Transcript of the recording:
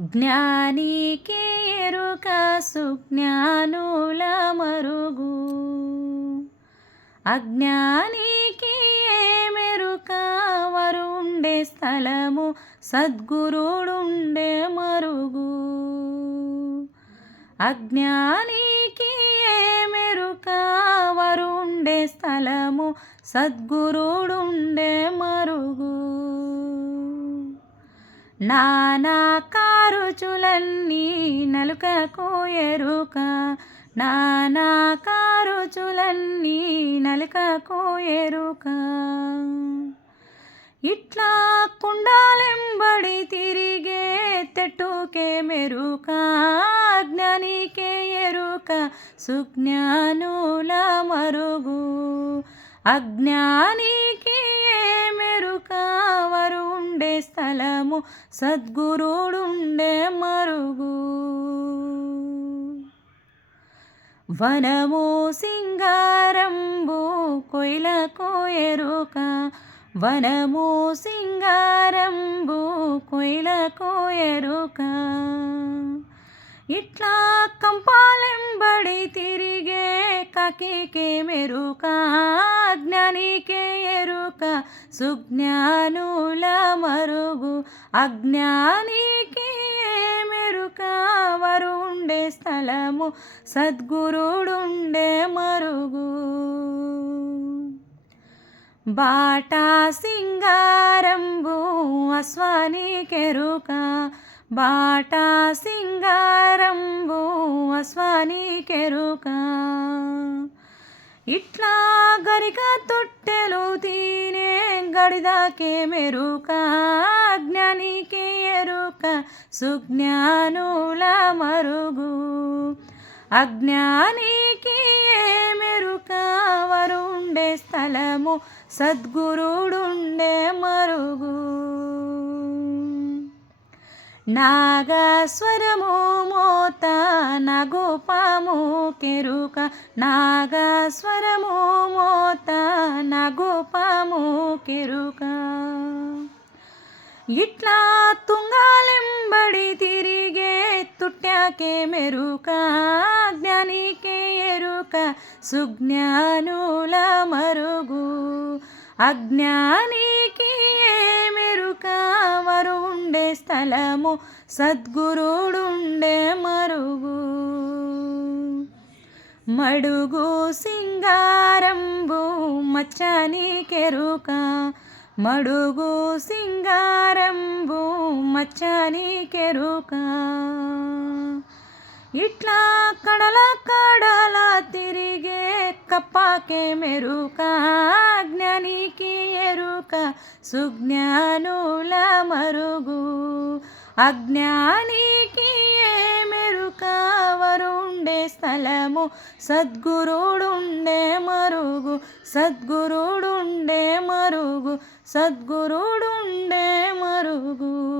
జ్ఞానికి ఎరుక సుజ్ఞానుల మరుగు. అజ్ఞానికి ఏమెరుక వరుండే స్థలము సద్గురుడుండే మరుగు. అజ్ఞానికి ఏమెరుక వరుండే స్థలము సద్గురుడుండే మరుగు. నానా కారుచులన్నీ నలుకకు ఎరుక. నానా కారుచులన్నీ నలుకకు ఎరుక. ఇట్లా కుండాలెంబడి తిరిగే తెట్టుకే మెరుక. అజ్ఞానికే ఎరుక సుజ్ఞానుల మరుగు. అజ్ఞానికి మెరుక వరుండే స్థలము సద్గురుడుండే మరుగు. వనము సింగారంబు కొయిలకు ఎరుక. వనము సింగారంబు కొయిలకు ఎరుక. ఇట్లా కంపాలెంబడి తిరిగే కాకికే మెరుక. అజ్ఞానికే ఎరుక సుజ్ఞానుల మరుగు. అజ్ఞానికి మెరుక వరుండే స్థలము సద్గురుడుండే మరుగు. బాటా సింగారంబు అశ్వానికెరుక. బాటా సింగారంబు అశ్వానికెరుక. ఇట్లా గరిక తొట్టెలు తినే గడిదాకే మెరుక. అజ్ఞానికే ఎరుక సుజ్ఞానుల మరుగు. అజ్ఞానికి మెరుక వరుండే స్థలము సద్గురుడుండే మరుగు. నాగస్వరము మోత నగుపాము కెరుక. నాగస్వరము మోత నగుపాము కెరుక. ఇట్లా తుంగాలెంబడి తిరిగే తుట్యాకే మెరుక. అజ్ఞానికే ఎరుక సుజ్ఞానుల మరుగు. అజ్ఞానికి మెరుక వరుండే స్థలము సద్గురుడుండే మరుగు. మడుగు సింగారంబు మచ్చనికెరుక. మడుగు సింగారంబు మచ్చనికెరుక. ఇట్లా కడల కడల తిరిగే కప్పాకే మెరుక. అజ్ఞానికి ఎరుక సుజ్ఞానుల మరుగు. అజ్ఞానికి మెరుక వరుండే స్థలము సద్గురుడుండే మరుగు. సద్గురుడుండే మరుగు. సద్గురుడుండే మరుగు.